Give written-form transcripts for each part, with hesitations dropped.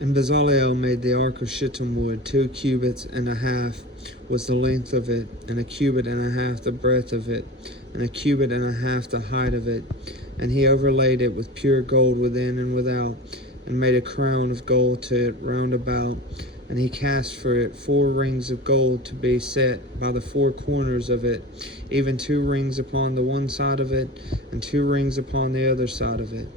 And Bezaleel made the ark of shittim wood. 2 cubits and a half was the length of it, and 1.5 cubits the breadth of it, and 1.5 cubits the height of it. And he overlaid it with pure gold within and without, and made a crown of gold to it round about. And he cast for it 4 rings of gold to be set by the 4 corners of it, even 2 rings upon the one side of it, and 2 rings upon the other side of it.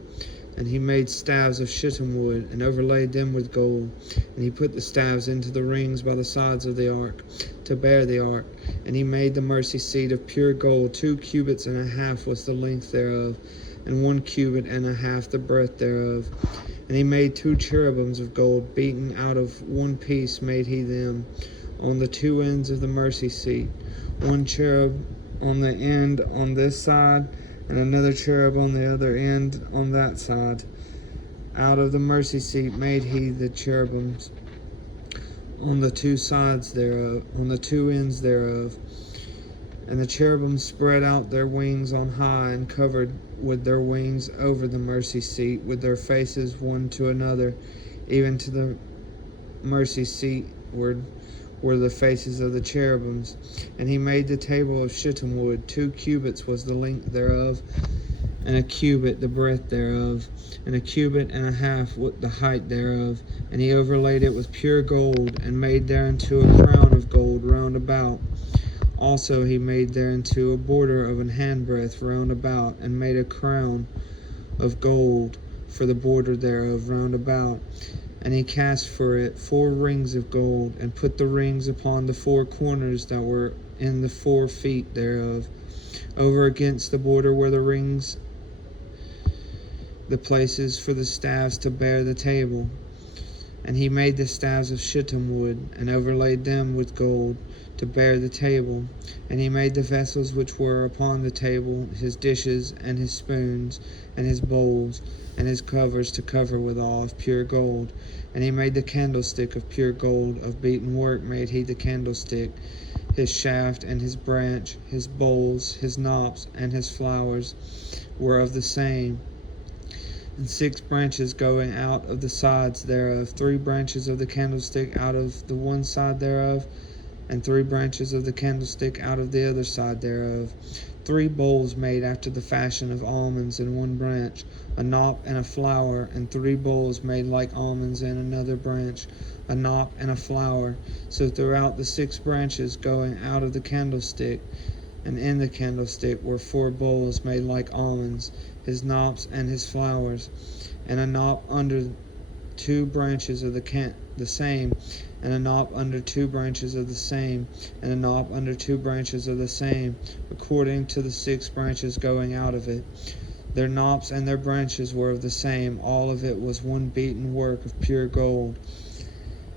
And he made staves of shittim wood, and overlaid them with gold. And he put the staves into the rings by the sides of the ark, to bear the ark. And he made the mercy seat of pure gold. 2 cubits and a half was the length thereof, and 1.5 cubits the breadth thereof. And he made 2 cherubims of gold, beaten out of one piece made he them, on the 2 ends of the mercy seat, 1 cherub on the end on this side, and another cherub on the other end on that side. Out of the mercy seat made he the cherubims on the 2 sides thereof, on the 2 ends thereof. And the cherubims spread out their wings on high, and covered with their wings over the mercy seat, with their faces one to another, even to the mercy seat were the faces of the cherubims. And he made the table of shittim wood. 2 cubits was the length thereof, and 1 cubit the breadth thereof, and 1.5 cubits the height thereof. And he overlaid it with pure gold, and made thereunto a crown of gold round about. Also he made thereunto a border of an handbreadth round about, and made a crown of gold for the border thereof round about. And he cast for it 4 rings of gold, and put the rings upon the 4 corners that were in the 4 feet thereof. Over against the border were the rings, the places for the staves to bear the table. And he made the staves of shittim wood, and overlaid them with gold, to bear the table. And he made the vessels which were upon the table, his dishes, and his spoons, and his bowls, and his covers to cover withal, of pure gold. And he made the candlestick of pure gold, of beaten work made he the candlestick, his shaft and his branch, his bowls, his knops, and his flowers were of the same. And 6 branches going out of the sides thereof, 3 branches of the candlestick out of the one side thereof, and 3 branches of the candlestick out of the other side thereof. 3 bowls made after the fashion of almonds in one branch, a knop and a flower, and 3 bowls made like almonds in another branch, a knop and a flower. So throughout the 6 branches going out of the candlestick, and in the candlestick were 4 bowls made like almonds, his knops and his flowers, and a knop under 2 branches of the same, and a knop under 2 branches of the same, and a knop under 2 branches of the same, according to the 6 branches going out of it. Their knops and their branches were of the same. All of it was one beaten work of pure gold.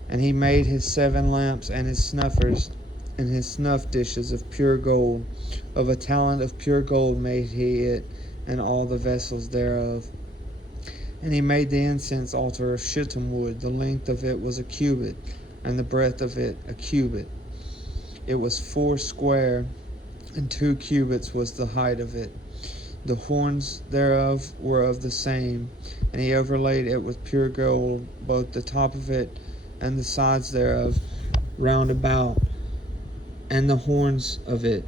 And he made his 7 lamps and his snuffers, and his snuff dishes of pure gold. Of a talent of pure gold made he it, and all the vessels thereof. And he made the incense altar of shittim wood. The length of it was 1 cubit, and the breadth of it 1 cubit. It was 4 square, and 2 cubits was the height of it. The horns thereof were of the same. And he overlaid it with pure gold, both the top of it and the sides thereof round about, and the horns of it.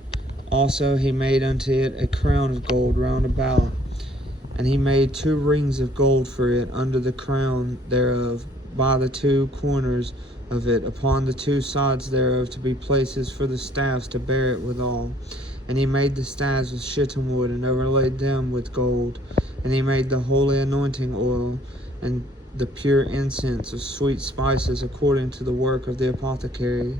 Also he made unto it a crown of gold round about. And he made 2 rings of gold for it under the crown thereof, by the 2 corners of it, upon the 2 sides thereof, to be places for the staves to bear it withal. And he made the staves of shittim wood, and overlaid them with gold. And he made the holy anointing oil, and the pure incense of sweet spices, according to the work of the apothecary.